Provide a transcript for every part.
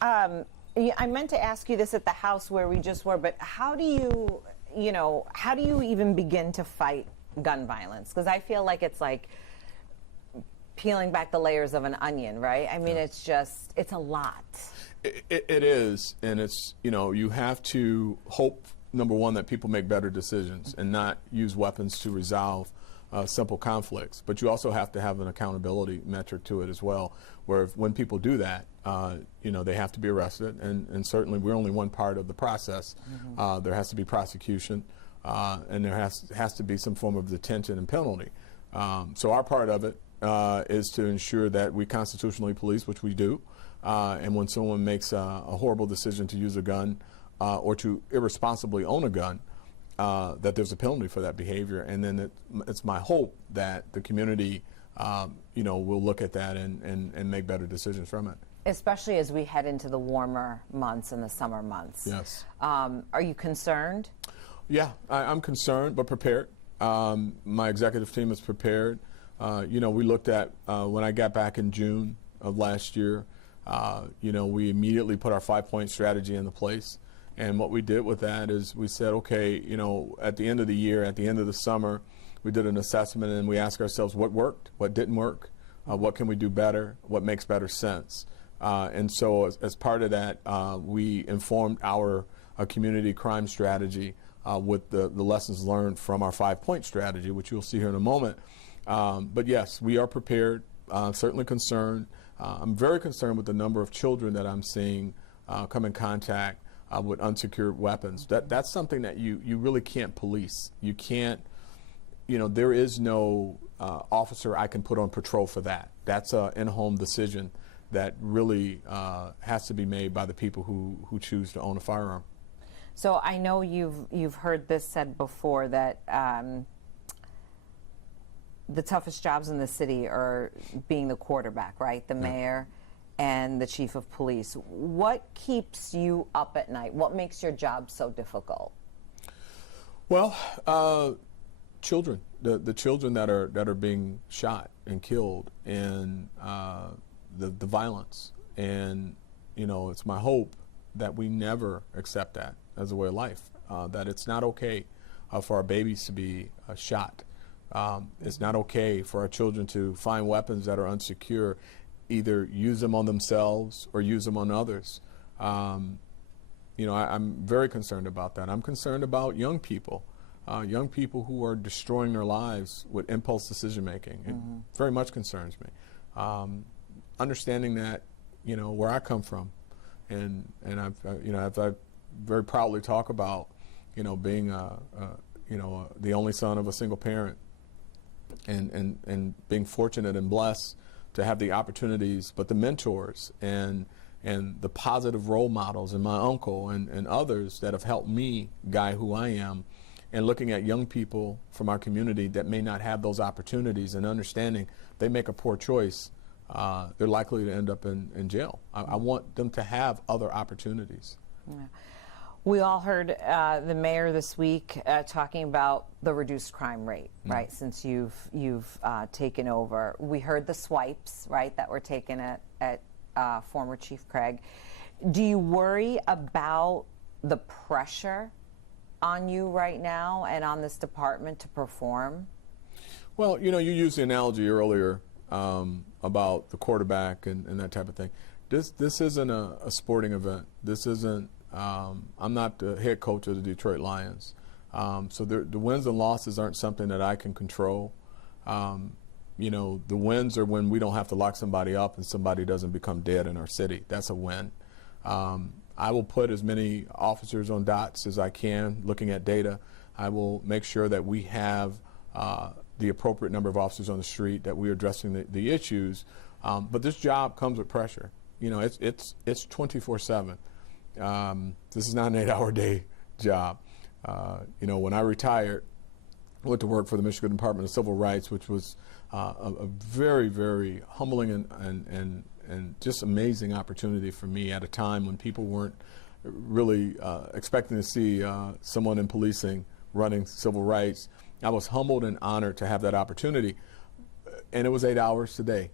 I meant to ask you this at the house where we just were, but how do how do you even begin to fight gun violence? Because I feel like it's like peeling back the layers of an onion, right? I mean, it's a lot. It is, and it's, you have to hope, number one, that people make better decisions and not use weapons to resolve simple conflicts. But you also have to have an accountability metric to it as well, where when people do that, they have to be arrested, and certainly we're only one part of the process. There has to be prosecution, and there has to be some form of detention and penalty. So our part of it is to ensure that we constitutionally police, which we do, and when someone makes a horrible decision to use a gun or to irresponsibly own a gun, that there's a penalty for that behavior. And then it's my hope that the community will look at that and make better decisions from it. Especially as we head into the warmer months and the summer months. Yes. Are you concerned? Yeah, I'm concerned, but prepared. My executive team is prepared. We looked at, when I got back in June of last year, we immediately put our 5-point strategy into place. And what we did with that is we said, okay, at the end of the year, at the end of the summer, we did an assessment and we asked ourselves what worked, what didn't work, what can we do better, what makes better sense. And so as part of that, we informed our community crime strategy with the lessons learned from our 5-point strategy, which you'll see here in a moment. But yes, we are prepared, certainly concerned. I'm very concerned with the number of children that I'm seeing come in contact with unsecured weapons. That's something that you really can't police. You can't, there is no officer I can put on patrol for that. That's an in-home decision that really has to be made by the people who choose to own a firearm. So I know you've heard this said before that the toughest jobs in the city are being the quarterback, right? The mayor and the chief of police. What keeps you up at night? What makes your job so difficult? Well, children, the children that are being shot and killed, and the violence. And it's my hope that we never accept that as a way of life. That it's not okay for our babies to be shot. It's not okay for our children to find weapons that are unsecure, either use them on themselves or use them on others. I'm very concerned about that. I'm concerned about young people who are destroying their lives with impulse decision making. It very much concerns me. Understanding that, where I come from, and I've very proudly talk about, being the only son of a single parent, and being fortunate and blessed to have the opportunities, but the mentors and the positive role models, and my uncle and others that have helped me guide who I am, and looking at young people from our community that may not have those opportunities, and understanding they make a poor choice, they're likely to end up in jail. I want them to have other opportunities. Yeah. We all heard the mayor this week talking about the reduced crime rate, right, since you've taken over. We heard the swipes, right, that were taken at former Chief Craig. Do you worry about the pressure on you right now and on this department to perform? Well, you used the analogy earlier about the quarterback and that type of thing. This isn't a sporting event. This isn't. I'm not the head coach of the Detroit Lions. So the wins and losses aren't something that I can control. The wins are when we don't have to lock somebody up and somebody doesn't become dead in our city. That's a win. I will put as many officers on dots as I can looking at data. I will make sure that we have the appropriate number of officers on the street, that we're addressing the issues. But this job comes with pressure. It's 24/7. This is not an 8-hour day job. When I retired, I went to work for the Michigan Department of Civil Rights, which was a very, very humbling and just amazing opportunity for me at a time when people weren't really expecting to see someone in policing running civil rights. I was humbled and honored to have that opportunity. And it was 8 hours a day,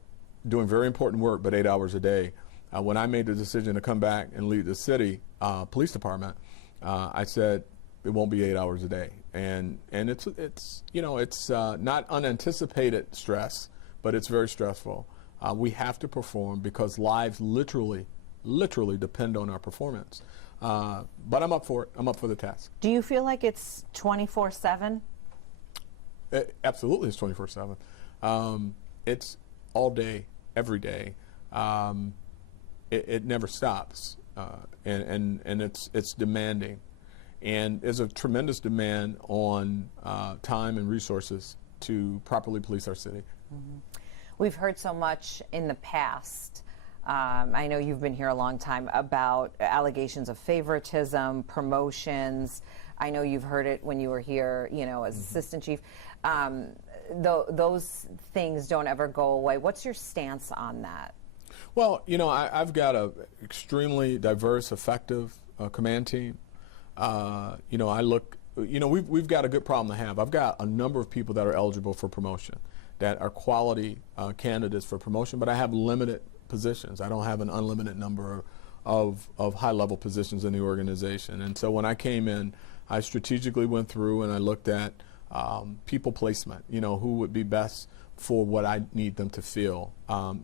doing very important work, but 8 hours a day. When I made the decision to come back and lead the city police department, I said it won't be 8 hours a day, and it's you know, it's not unanticipated stress, but it's very stressful. We have to perform because lives literally depend on our performance. But I'm up for it. I'm up for the task. Do you feel like it's 24/7? Absolutely, it's 24/7. It's all day, every day. It never stops, and it's demanding, and there's a tremendous demand on time and resources to properly police our city. Mm-hmm. We've heard so much in the past. I know you've been here a long time about allegations of favoritism, promotions. I know you've heard it when you were here, you know, as assistant chief. Those things don't ever go away. What's your stance on that? Well, you know, I've got an extremely diverse, effective command team. You know, we've got a good problem to have. I've got a number of people that are eligible for promotion, that are quality candidates for promotion, but I have limited positions. I don't have an unlimited number of high-level positions in the organization. And so when I came in, I strategically went through and I looked at people placement, you know, who would be best for what I need them to feel.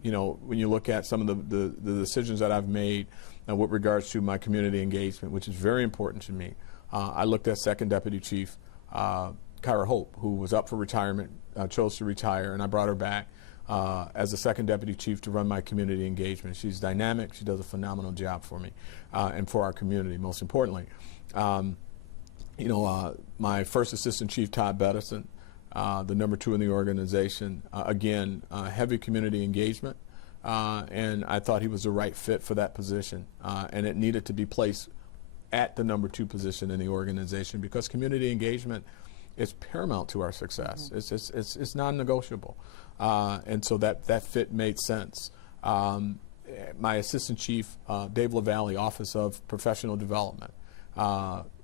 You know, when you look at some of the decisions that I've made with regards to my community engagement, which is very important to me, I looked at Second Deputy Chief Kyra Hope, who was up for retirement, chose to retire, and I brought her back as the Second Deputy Chief to run my community engagement. She's dynamic. She does a phenomenal job for me and for our community, most importantly. You know, my first Assistant Chief, Todd Bettison, the number 2 in the organization, again, heavy community engagement, and I thought he was the right fit for that position, and it needed to be placed at the number 2 position in the organization because community engagement is paramount to our success. Mm-hmm. It's non-negotiable, and so that fit made sense. My Assistant Chief, Dave LaValle, Office of Professional Development,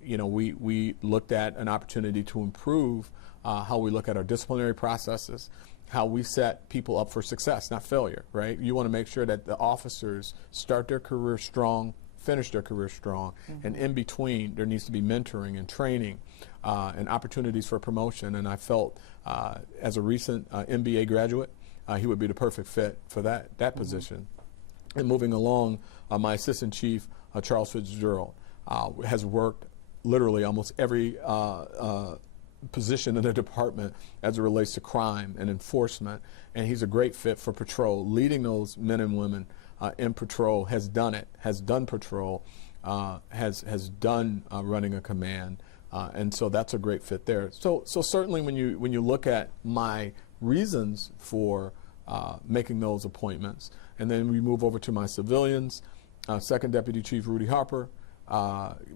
you know, we looked at an opportunity to improve how we look at our disciplinary processes, how we set people up for success, not failure, right? You want to make sure that the officers start their career strong, finish their career strong, mm-hmm. and in between there needs to be mentoring and training and opportunities for promotion. And I felt as a recent MBA graduate, he would be the perfect fit for that mm-hmm. position. And moving along, my Assistant Chief, Charles Fitzgerald, has worked literally almost every position in the department as it relates to crime and enforcement, and he's a great fit for patrol. Leading those men and women in patrol, has done patrol, has done running a command, and so that's a great fit there. So certainly when you look at my reasons for making those appointments, and then we move over to my civilians, Second Deputy Chief Rudy Harper,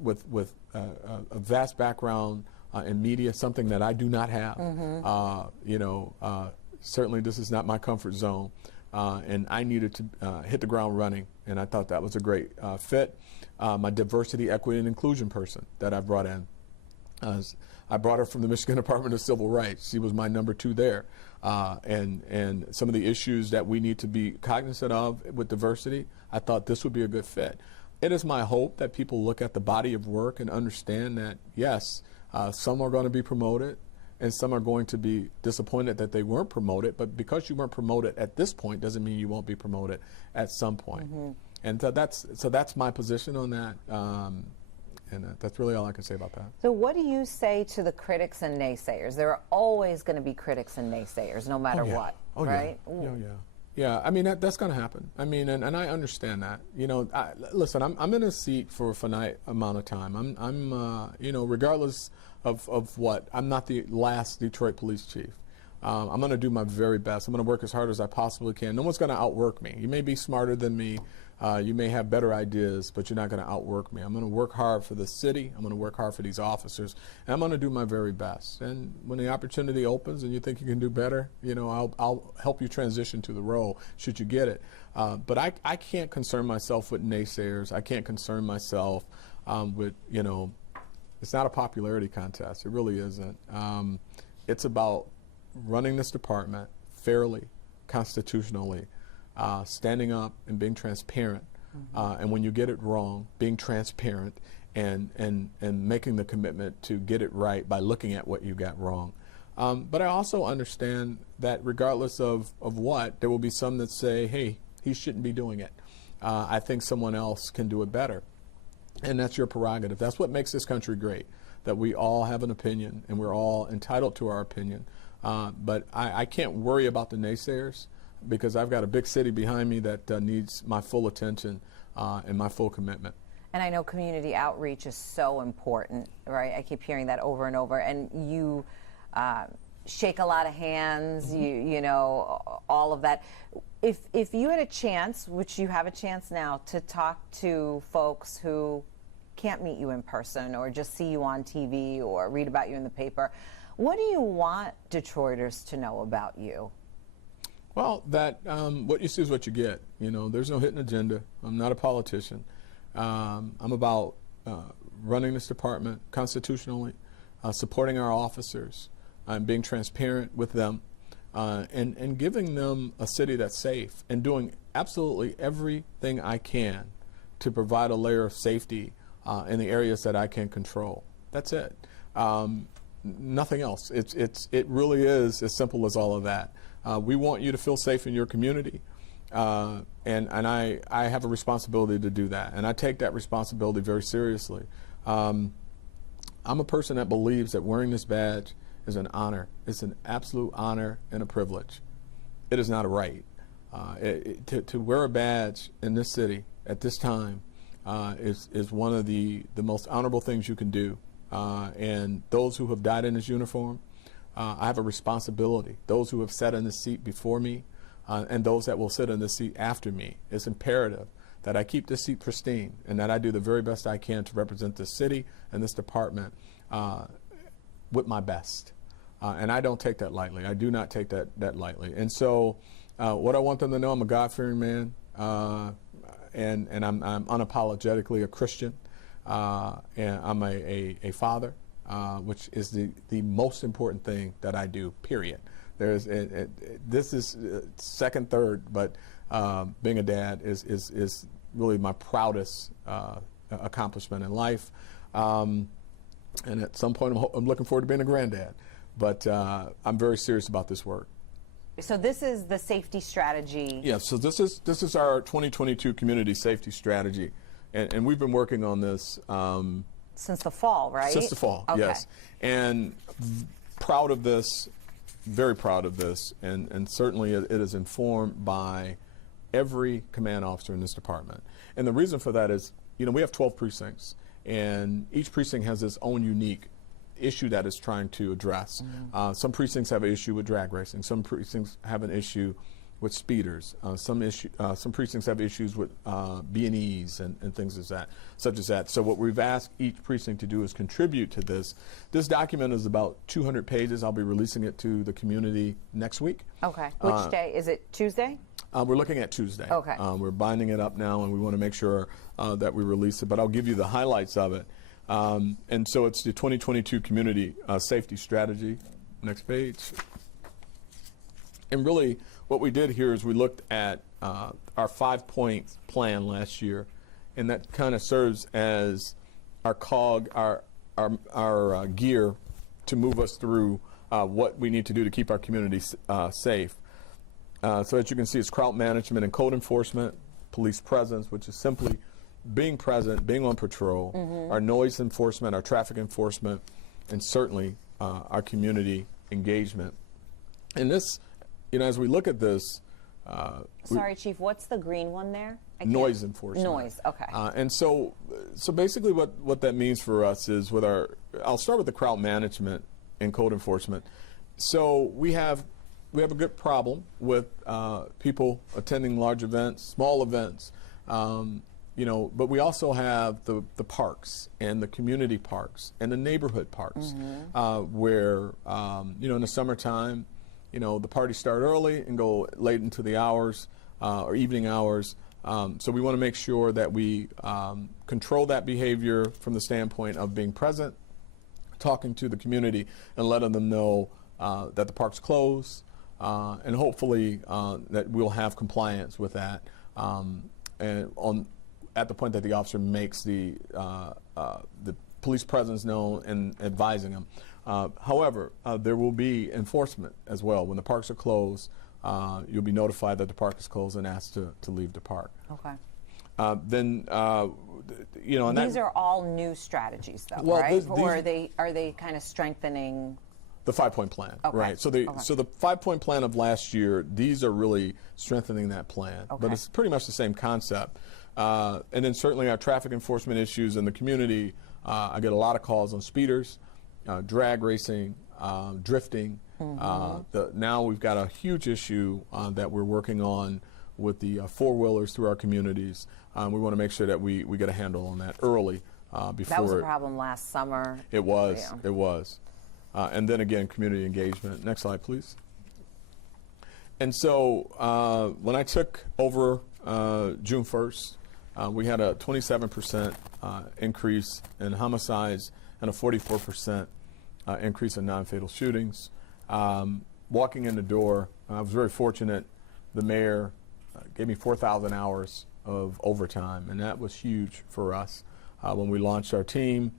with a vast background in media, something that I do not have. Mm-hmm. You know, certainly this is not my comfort zone, and I needed to hit the ground running, and I thought that was a great fit. My diversity, equity, and inclusion person that I brought in. I brought her from the Michigan Department of Civil Rights. She was my number 2 there. And some of the issues that we need to be cognizant of with diversity, I thought this would be a good fit. It is my hope that people look at the body of work and understand that, yes, some are going to be promoted and some are going to be disappointed that they weren't promoted, but because you weren't promoted at this point doesn't mean you won't be promoted at some point. Mm-hmm. And so that's my position on that. And that's really all I can say about that. So what do you say to the critics and naysayers? There are always going to be critics and naysayers, no matter what, right? Yeah, I mean, that's going to happen. I mean, and I understand that. You know, listen, I'm in a seat for a finite amount of time. I'm you know, regardless of what, I'm not the last Detroit police chief. I'm going to do my very best. I'm going to work as hard as I possibly can. No one's going to outwork me. You may be smarter than me. You may have better ideas, but you're not going to outwork me. I'm going to work hard for the city. I'm going to work hard for these officers. And I'm going to do my very best. And when the opportunity opens and you think you can do better, you know, I'll help you transition to the role should you get it. But I can't concern myself with naysayers. I can't concern myself with, you know, it's not a popularity contest. It really isn't. It's about running this department fairly, constitutionally, standing up and being transparent And when you get it wrong, being transparent and making the commitment to get it right by looking at what you got wrong. But I also understand that regardless of what, there will be some that say, hey, he shouldn't be doing it. I think someone else can do it better. And that's your prerogative. That's what makes this country great, that we all have an opinion and we're all entitled to our opinion. But I can't worry about the naysayers because I've got a big city behind me that needs my full attention and my full commitment. And I know community outreach is so important, right? I keep hearing that over and over. And you shake a lot of hands, you know, all of that. If you had a chance, which you have a chance now, to talk to folks who can't meet you in person or just see you on TV or read about you in the paper, what do you want Detroiters to know about you? Well, that what you see is what you get. You know, there's no hidden agenda. I'm not a politician. I'm about running this department constitutionally, supporting our officers, and being transparent with them, and giving them a city that's safe, and doing absolutely everything I can to provide a layer of safety in the areas that I can control. That's it. Nothing else. It really is as simple as all of that. We want you to feel safe in your community. And I have a responsibility to do that, and I take that responsibility very seriously. I'm a person that believes that wearing this badge is an honor. It's an absolute honor and a privilege. It is not a right. To wear a badge in this city at this time is one of the most honorable things you can do. And those who have died in this uniform, I have a responsibility. Those who have sat in this seat before me, and those that will sit in the seat after me. It's imperative that I keep this seat pristine and that I do the very best I can to represent this city and this department with my best. And I don't take that lightly. I do not take that lightly. And so what I want them to know, I'm a God-fearing man, and I'm unapologetically a Christian, and I'm a father, which is the most important thing that I do, period. This is second, third, but being a dad is really my proudest accomplishment in life. And at some point, I'm looking forward to being a granddad. But I'm very serious about this work. So this is the safety strategy. Yeah. So this is our 2022 community safety strategy, and we've been working on this since the fall, right? Since the fall, okay. Yes. And proud of this. Very proud of this, and certainly it is informed by every command officer in this department. And the reason for that is, you know, we have 12 precincts, and each precinct has its own unique issue that it's trying to address. Mm-hmm. Some precincts have an issue with drag racing. Some precincts have an issue with speeders. Some precincts have issues with B&Es and things such as that. So what we've asked each precinct to do is contribute to this. This document is about 200 pages. I'll be releasing it to the community next week. Okay. Which day? Is it Tuesday? We're looking at Tuesday. Okay. We're binding it up now, and we want to make sure that we release it. But I'll give you the highlights of it. And so it's the 2022 Community Safety Strategy. Next page. And really, what we did here is we looked at our 5-point plan last year, and that kind of serves as our cog, our gear to move us through what we need to do to keep our community safe. So as you can see, it's crowd management and code enforcement, police presence, which is simply being present, being on patrol, mm-hmm. our noise enforcement, our traffic enforcement, and certainly our community engagement. And this, you know, as we look at this, sorry, Chief, what's the green one there? Noise enforcement. Noise, okay. And so basically what that means for us is with I'll start with the crowd management and code enforcement. So we have a good problem with people attending large events, small events, you know, but we also have the parks and the community parks and the neighborhood parks, mm-hmm. Where, you know, in the summertime, you know, the parties start early and go late into the hours or evening hours. So we want to make sure that we control that behavior from the standpoint of being present, talking to the community, and letting them know that the park's closed, and hopefully that we'll have compliance with that. And at the point that the officer makes the police presence known and advising them. However, there will be enforcement as well. When the parks are closed, you'll be notified that the park is closed and asked to leave the park. Okay. Then, you know, and These are all new strategies, though, Well, right? these- Or are they kind of strengthening? the 5-point plan, Okay. right? So the 5-point plan of last year, these are really strengthening that plan. Okay. But it's pretty much the same concept. And then certainly our traffic enforcement issues in the community. I get a lot of calls on speeders, drag racing, drifting. Now we've got a huge issue that we're working on with the four-wheelers through our communities. We want to make sure that we get a handle on that early before. That was a problem last summer. It was. Yeah. It was. And then again, community engagement. Next slide, please. And so when I took over June 1st, we had a 27% increase in homicides and a 44% increase in non-fatal shootings. Walking in the door, I was very fortunate. The mayor gave me 4,000 hours of overtime, and that was huge for us. When we launched our team,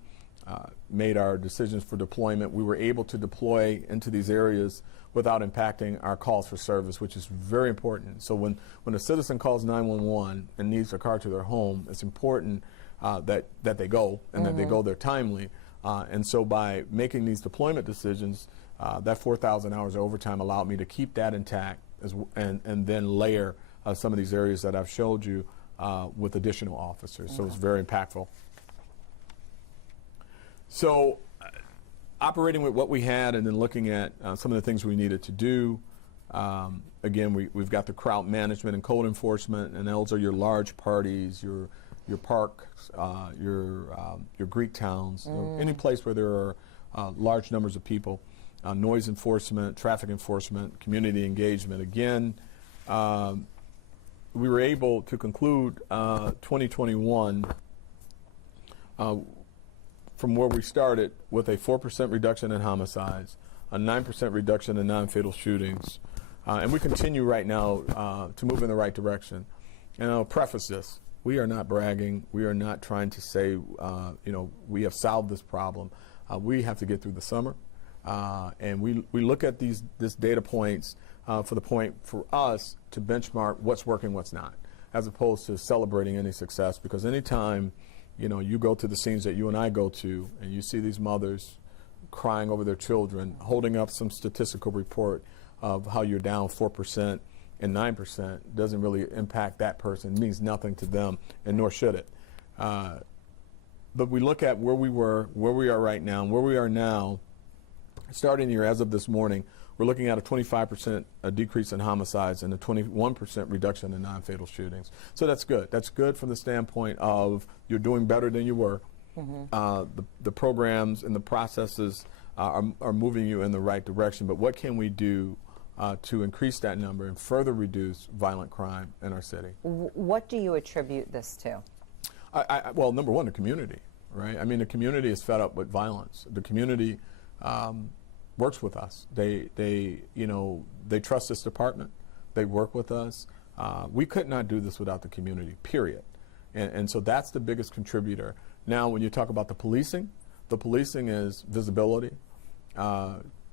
made our decisions for deployment, we were able to deploy into these areas without impacting our calls for service, which is very important. So when a citizen calls 911 and needs a car to their home, it's important that they go and that they go there timely. And so by making these deployment decisions, that 4,000 hours of overtime allowed me to keep that intact and then layer some of these areas that I've showed you with additional officers. So it's very impactful. So operating with what we had and then looking at some of the things we needed to do. Again, we've got the crowd management and code enforcement, and those are your large parties, your parks, your Greek towns, any place where there are large numbers of people. Noise enforcement, traffic enforcement, community engagement. Again, we were able to conclude 2021 from where we started with a 4% reduction in homicides, a 9% reduction in non-fatal shootings, and we continue right now to move in the right direction. And I'll preface this. We are not bragging. We are not trying to say, we have solved this problem. We have to get through the summer. And we look at this data points for us to benchmark what's working, what's not, as opposed to celebrating any success. Because anytime, you go to the scenes that you and I go to, and you see these mothers crying over their children, holding up some statistical report of how you're down 4% and 9%, doesn't really impact that person. It means nothing to them, and nor should it. But we look at where we were, where we are right now, and where we are now. Starting here, as of this morning, we're looking at a 25% decrease in homicides and a 21% reduction in non-fatal shootings. So that's good. That's good from the standpoint of you're doing better than you were. The programs and the processes are moving you in the right direction. But what can we do to increase that number and further reduce violent crime in our city? What do you attribute this to? Well, number one, the community, right? I mean, the community is fed up with violence. The community works with us. They trust this department. They work with us. We could not do this without the community, period. And so that's the biggest contributor. Now, when you talk about the policing is visibility.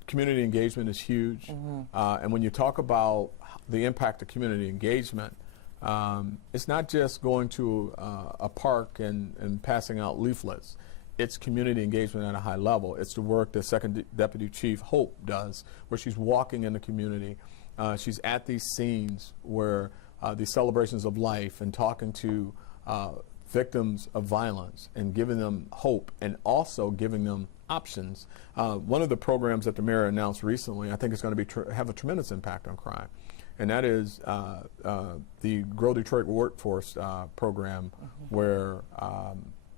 Community engagement is huge. And when you talk about the impact of community engagement, it's not just going to a park and passing out leaflets. It's community engagement at a high level. It's the work that Second Deputy Chief Hope does, where she's walking in the community. She's at these scenes where these celebrations of life and talking to victims of violence and giving them hope and also giving them options. One of the programs that the mayor announced recently, I think is going to have a tremendous impact on crime, and that is the Grow Detroit Workforce program, where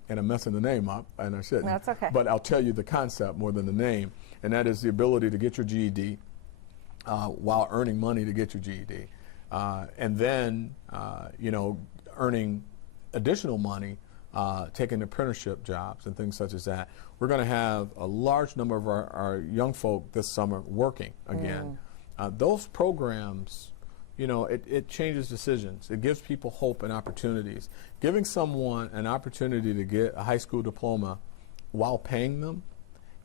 and I'm messing the name up, and I shouldn't. That's okay. But I'll tell you the concept more than the name, and that is the ability to get your GED while earning money to get your GED, and then earning additional money, taking apprenticeship jobs and things such as that. We're going to have a large number of our young folk this summer working again. Those programs, it changes decisions. It gives people hope and opportunities. Giving someone an opportunity to get a high school diploma while paying them,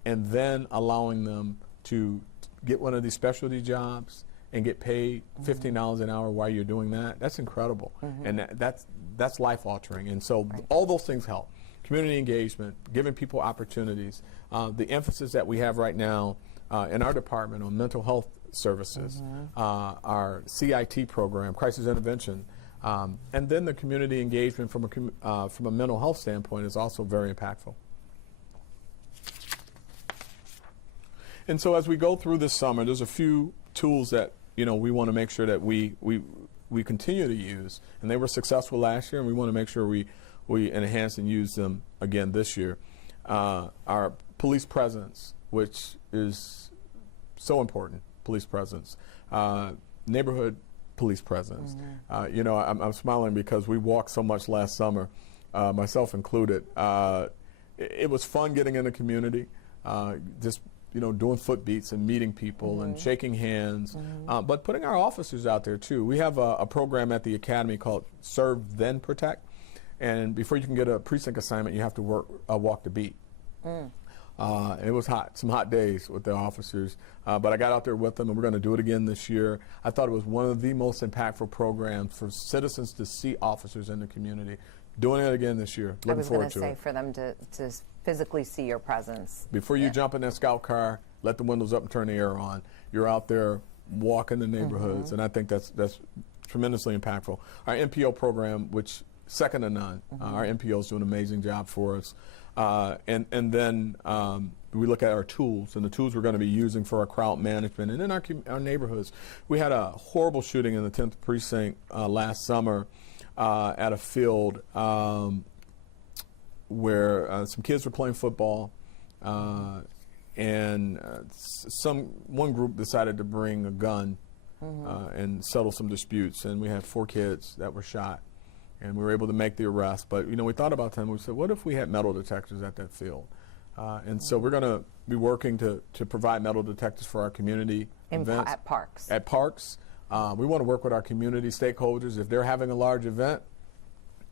and then allowing them to get one of these specialty jobs and get paid $15 an hour while you're doing that, that's incredible. And that's life altering. And so all those things help. Community engagement, giving people opportunities, the emphasis that we have right now in our department on mental health services, our CIT program, crisis intervention, and then the community engagement from a mental health standpoint is also very impactful. And so as we go through this summer, there's a few tools that we want to make sure that we continue to use, and they were successful last year, and we want to make sure we enhance and use them again this year. Our police presence, which is so important, police presence, neighborhood police presence. I'm smiling because we walked so much last summer, myself included. It was fun getting in the community, just doing foot beats and meeting people and shaking hands, but putting our officers out there too. We have a program at the academy called Serve Then Protect, and before you can get a precinct assignment, you have to walk the beat. It was hot, some hot days with the officers, but I got out there with them, and we're going to do it again this year. I thought it was one of the most impactful programs for citizens to see officers in the community. Doing it again this year. Looking forward to it. I was going to say for them to physically see your presence. Before you jump in that scout car, let the windows up and turn the air on. You're out there walking the neighborhoods, and I think that's tremendously impactful. Our NPO program, which second to none, our NPOs do an amazing job for us. And then we look at our tools and the tools we're going to be using for our crowd management and in our neighborhoods. We had a horrible shooting in the 10th precinct last summer at a field where some kids were playing football, and one group decided to bring a gun and settle some disputes, and we had 4 kids that were shot, and we were able to make the arrest. But we thought about them. We said, what if we had metal detectors at that field? And so we're going to be working to provide metal detectors for our community events. At parks. At parks. We want to work with our community stakeholders. If they're having a large event,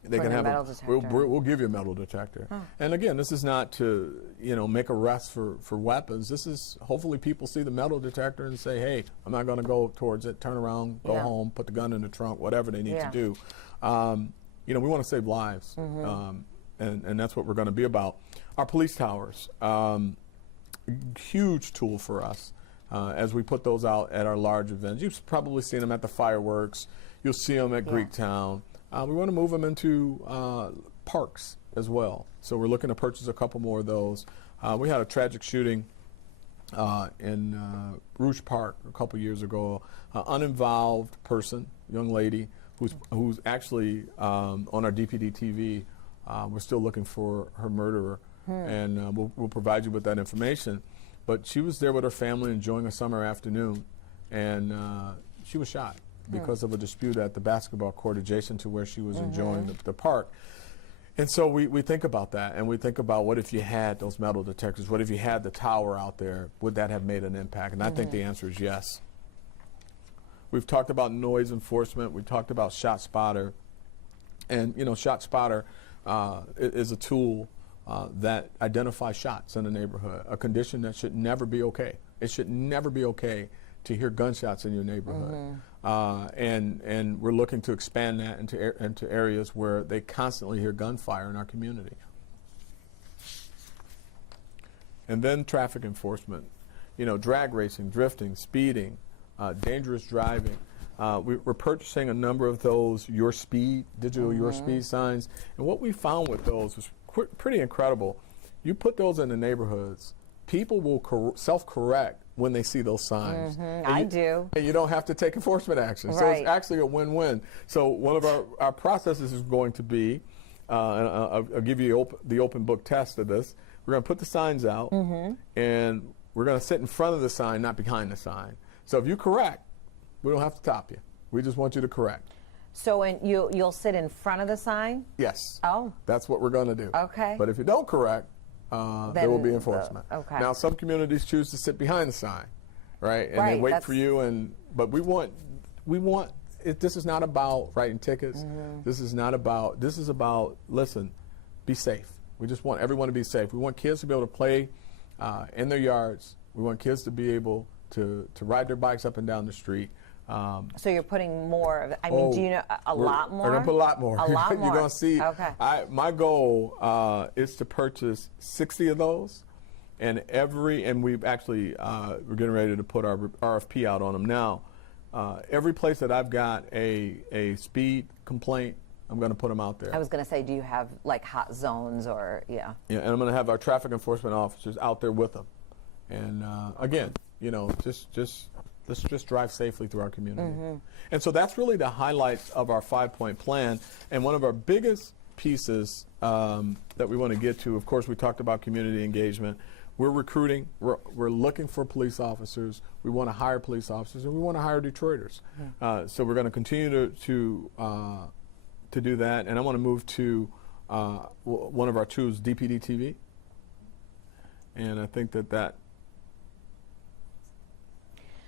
they can have metal detector. We'll give you a metal detector. And again, this is not to make arrests for weapons. This is hopefully people see the metal detector and say, hey, I'm not going to go towards it. Turn around, go home, put the gun in the trunk, whatever they need to do. We want to save lives, and that's what we're going to be about. Our police towers, huge tool for us. As we put those out at our large events. You've probably seen them at the fireworks. You'll see them at Greektown. We want to move them into parks as well. So we're looking to purchase a couple more of those. We had a tragic shooting in Rouge Park a couple years ago. Uninvolved person, young lady, who's actually on our DPD TV. We're still looking for her murderer, and we'll provide you with that information. But she was there with her family enjoying a summer afternoon, and she was shot because of a dispute at the basketball court adjacent to where she was enjoying the park. And so we think about that, and we think about what if you had those metal detectors, what if you had the tower out there, would that have made an impact? And I think the answer is yes. We've talked about noise enforcement, we talked about ShotSpotter, and ShotSpotter is a tool that identifies shots in the neighborhood, a condition that should never be okay. It should never be okay to hear gunshots in your neighborhood. And we're looking to expand that into areas where they constantly hear gunfire in our community. And then traffic enforcement, drag racing, drifting, speeding, dangerous driving. We're purchasing a number of those Your Speed, digital Your Speed signs. And what we found with those was pretty incredible. You put those in the neighborhoods, people will self-correct when they see those signs. I do. And you don't have to take enforcement action. So it's actually a win-win. So one of our processes is going to be, and I'll give you the open book test of this. We're going to put the signs out, and we're going to sit in front of the sign, not behind the sign. So if you correct, we don't have to top you. We just want you to correct. So you'll sit in front of the sign? Yes. Oh. That's what we're going to do. Okay. But if you don't correct, there will be enforcement. Okay. Now, some communities choose to sit behind the sign, right? And they wait for you. But we want this is not about writing tickets. Mm-hmm. This is about, listen, be safe. We just want everyone to be safe. We want kids to be able to play in their yards. We want kids to be able to ride their bikes up and down the street. So you're putting more of, I mean, do you know, a lot more? We're going to put a lot more. A lot more. You're going to see. Okay. My goal is to purchase 60 of those. And we've actually, we're getting ready to put our RFP out on them now. Every place that I've got a speed complaint, I'm going to put them out there. I was going to say, do you have like hot zones or, yeah? Yeah, and I'm going to have our traffic enforcement officers out there with them. And again, let's just drive safely through our community. Mm-hmm. And so that's really the highlights of our 5-point plan. And one of our biggest pieces that we want to get to, of course, we talked about community engagement. We're recruiting. We're looking for police officers. We want to hire police officers, and we want to hire Detroiters. Mm-hmm. So we're going to continue to do that. And I want to move to one of our tools, DPD TV. And I think that.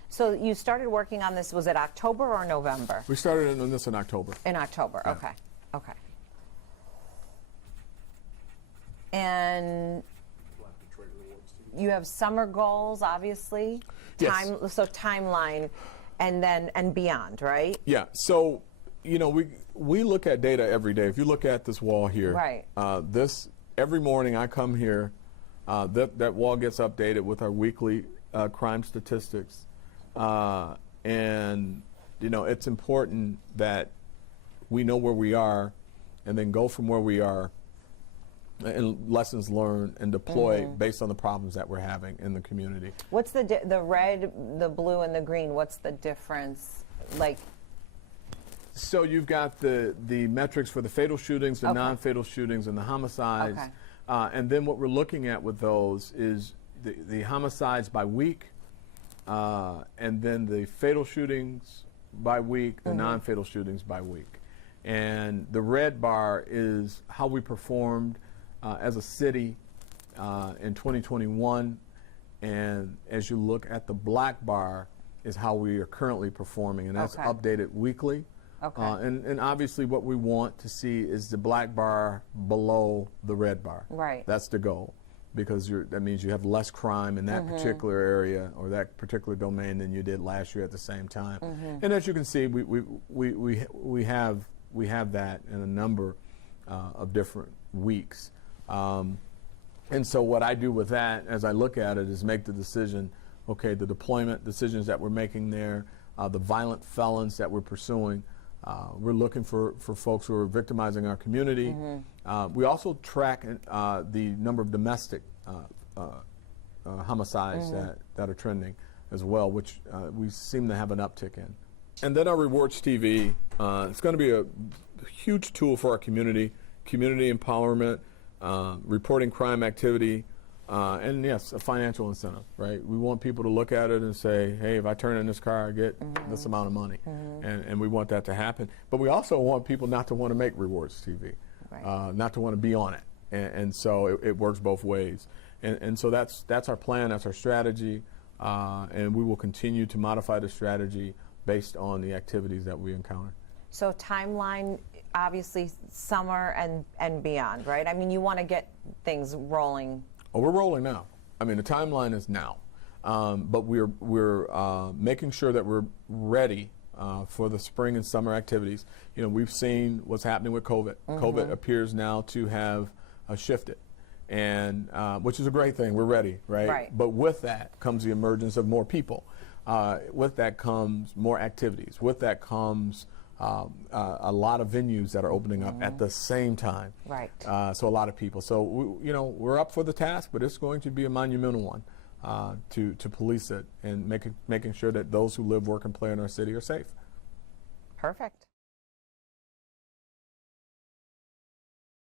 So you started working on this, was it October or November? We started on this in October. In October, Yeah. okay. Okay. And you have summer goals, obviously. Yes. So timeline, and beyond, right? Yeah. So, we look at data every day. If you look at this wall here, Right. Every morning I come here, that wall gets updated with our weekly crime statistics, and it's important that we know where we are, and then go from where we are, and lessons learned and deploy based on the problems that we're having in the community. What's the red, the blue, and the green? What's the difference? Like, so you've got the metrics for the fatal shootings, the Okay. non-fatal shootings, and the homicides. Okay. And then what we're looking at with those is the homicides by week, and then the fatal shootings by week, the non-fatal shootings by week. And the red bar is how we performed as a city in 2021. And as you look at the black bar is how we are currently performing, and that's Okay. updated weekly. Okay. And obviously what we want to see is the black bar below the red bar. Right. That's the goal, because that means you have less crime in that particular area or that particular domain than you did last year at the same time. And as you can see, we have that in a number of different weeks. And so what I do with that, as I look at it, is make the decision, okay, the deployment decisions that we're making there, the violent felons that we're pursuing. We're looking for folks who are victimizing our community. We also track the number of domestic homicides that are trending as well, which we seem to have an uptick in. And then our Rewards TV, it's going to be a huge tool for our community empowerment, reporting crime activity, and yes, a financial incentive, right? We want people to look at it and say, hey, if I turn in this car, I get this amount of money. And we want that to happen. But we also want people not to want to make Rewards TV, Right. not to want to be on it. And so it works both ways. And so that's our plan, that's our strategy, and we will continue to modify the strategy based on the activities that we encounter. So timeline, obviously summer and beyond, right? I mean, you want to get things rolling. Oh, we're rolling now. I mean, the timeline is now, but we're making sure that we're ready for the spring and summer activities. We've seen what's happening with COVID. COVID appears now to have shifted, and which is a great thing. We're ready, right? Right. But with that comes the emergence of more people. With that comes more activities. With that comes a lot of venues that are opening up at the same time. Right. So a lot of people. So we're up for the task, but it's going to be a monumental one to police it and making sure that those who live, work, and play in our city are safe. Perfect.